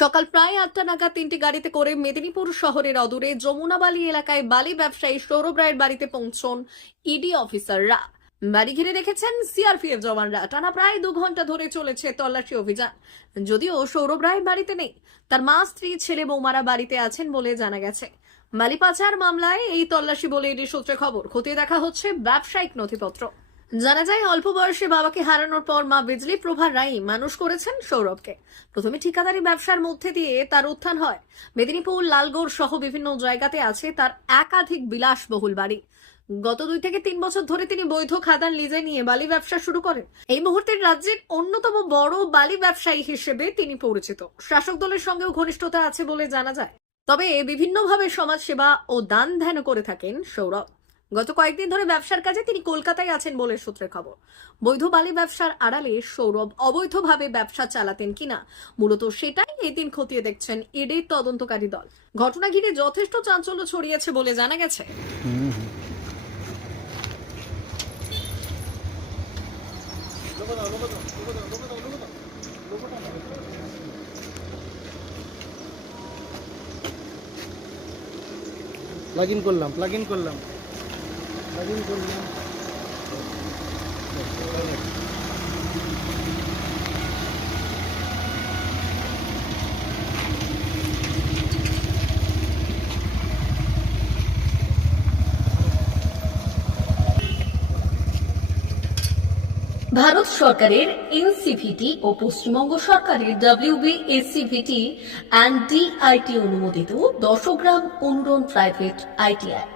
সকাল প্রায় আটটা নাগাদ তিনটি গাড়িতে করে মেদিনীপুর শহরের অদূরে যমুনাবালি এলাকায় বালি ব্যবসায়ী সৌরভ রায়ের বাড়িতে পৌঁছন ইডি অফিসাররা। বাড়ি ঘিরে রেখেছেন সিআরপিএফ জওয়ানরা। টানা প্রায় দু ঘণ্টা ধরে চলেছে তল্লাশি অভিযান। যদিও সৌরভ রায় বাড়িতে নেই, তার মা, স্ত্রী, ছেলে বৌমারা বাড়িতে আছেন বলে জানা গেছে। মালি পাচার মামলায় এই তল্লাশি বলে এটি সূত্রে খবর। খতিয়ে দেখা হচ্ছে ব্যবসায়িক নথিপত্র। জানা যায়, অল্প বয়সে বাবাকে হারানোর পর মা বিজলি প্রভা রাই মানুষ করেছেন সৌরভকে। প্রথমে ঠিকাদারি ব্যবসার মধ্যে দিয়ে তার উত্থান হয়। মেদিনীপুর, লালগড় সহ বিভিন্ন জায়গাতে আছে তার একাধিক বিলাসবহুল বাড়ি। গত দুই থেকে তিন বছর ধরে তিনি বৈধ খাদান লিজে নিয়ে বালি ব্যবসা শুরু করেন। এই মুহূর্তে রাজ্যের অন্যতম বড় বালি ব্যবসায়ী হিসেবে তিনি পরিচিত। শাসক দলের সঙ্গেও ঘনিষ্ঠতা আছে বলে জানা যায়। তবে বিভিন্নভাবে সমাজ সেবা ও দান ধ্যান করে থাকেন সৌরভ। গত কয়েকদিন ধরে ব্যবসার কাজে তিনি কলকাতায় আছেন বলে সূত্রে খবর। বৈধ বালি ব্যবসার আড়ালে সৌরভ অবৈধভাবে ব্যবসা চালাতেন কিনা? মূলত সেটাই এদিন খতিয়ে দেখছেন ইডির তদন্তকারী দল। ঘটনা ঘিরে যথেষ্ট চাঞ্চল্য ছড়িয়েছে বলে জানা গেছে। প্লাগ ইন করলাম প্লাগ ইন করলাম। ভারত সরকারের এনসিভিটি ও পশ্চিমবঙ্গ সরকারের ডাব্লিউবি এসসিভিটি অ্যান্ড ডিআইটি অনুমোদিত দশগ্রাম অনুরণ প্রাইভেট আইটিআই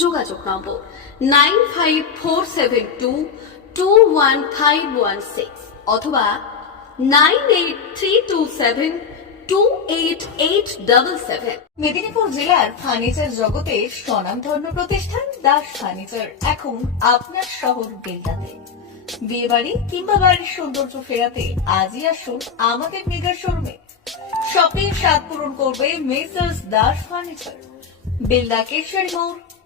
যোগাযোগ number nine five four seven two two one five one six অথবা nine eight three two seven two eight eight double seven Medinipur জেলার furniture জগতের স্বনামধন্য প্রতিষ্ঠান দাস ফার্নিচার এখন আপনার শহর বেলদাতে বিয়ে বাড়ি কিংবা বাড়ির সৌন্দর্য ফেরাতে আজই আসুন আমাদের মেগা শোরুমে। শপিং স্বাদ পূরণ করবে মেসার্স দাস ফার্নিচার বেলদা কেশরী মোড়